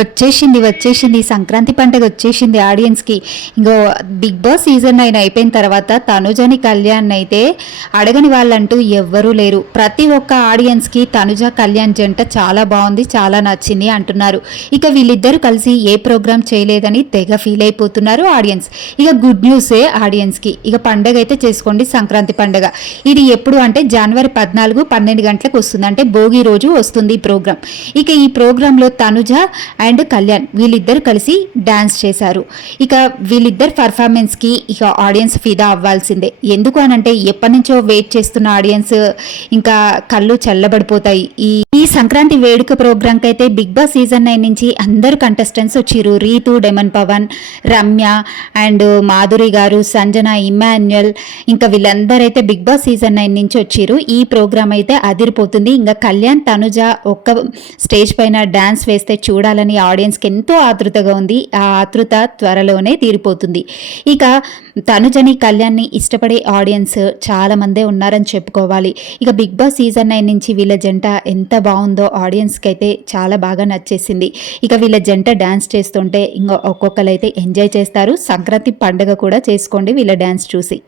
వచ్చేసింది వచ్చేసింది. సంక్రాంతి పండుగ వచ్చేసింది ఆడియన్స్కి. ఇంకో బిగ్ బాస్ సీజన్ అయిన అయిపోయిన తర్వాత తనుజని కళ్యాణ్ అయితే అడగని వాళ్ళంటూ ఎవ్వరూ లేరు. ప్రతి ఒక్క ఆడియన్స్కి తనుజ కళ్యాణ్ జంట చాలా బాగుంది చాలా నచ్చింది అంటున్నారు. ఇక వీళ్ళిద్దరూ కలిసి ఏ ప్రోగ్రామ్ చేయలేదని తెగ ఫీల్ అయిపోతున్నారు ఆడియన్స్. ఇక గుడ్ న్యూసే ఆడియన్స్కి. ఇక పండగ అయితే చేసుకోండి సంక్రాంతి పండగ. ఇది ఎప్పుడు అంటే జనవరి పద్నాలుగు పన్నెండు గంటలకు వస్తుంది. అంటే భోగి రోజు వస్తుంది ఈ ప్రోగ్రామ్ ఇక ఈ ప్రోగ్రాంలో తనుజ అండ్ కళ్యాణ్ వీళ్ళిద్దరు కలిసి డాన్స్ చేశారు. ఇక వీళ్ళిద్దరు పర్ఫార్మెన్స్కి ఇక ఆడియన్స్ ఫిదా అవ్వాల్సిందే. ఎందుకు అనంటే ఎప్పటి నుంచో వెయిట్ చేస్తున్న ఆడియన్స్ ఇంకా కళ్ళు చల్లబడిపోతాయి. ఈ ఈ సంక్రాంతి వేడుక ప్రోగ్రాంకి అయితే బిగ్ బాస్ సీజన్ నైన్ నుంచి అందరు కంటెస్టెంట్స్ వచ్చిర్రు Rithu demon Pavan Ramya and Madhuri garu Sanjana Emmanuel ఇంకా వీళ్ళందరైతే బిగ్ బాస్ సీజన్ నైన్ నుంచి వచ్చారు. ఈ ప్రోగ్రామ్ అయితే అదిరిపోతుంది. ఇంకా కళ్యాణ్ తనుజ ఒక్క స్టేజ్ పైన డాన్స్ వేస్తే చూడాలని ఆడియన్స్కి ఎంతో ఆతృతగా ఉంది. ఆ ఆతృత త్వరలోనే తీరిపోతుంది. ఇక తనుజని కళ్యాణ్ని ఇష్టపడే ఆడియన్స్ చాలా మందే ఉన్నారని చెప్పుకోవాలి. ఇక బిగ్ బాస్ సీజన్ నైన్ నుంచి వీళ్ళ జంట ఎంత బాగుందో ఆడియన్స్కి అయితే చాలా బాగా నచ్చేసింది. ఇక వీళ్ళ జంట డ్యాన్స్ చేస్తుంటే ఇంకా ఒక్కొక్కరు అయితే ఎంజాయ్ చేస్తారు. సంక్రాంతి పండుగ కూడా చేసుకోండి వీళ్ళ డ్యాన్స్ చూసి.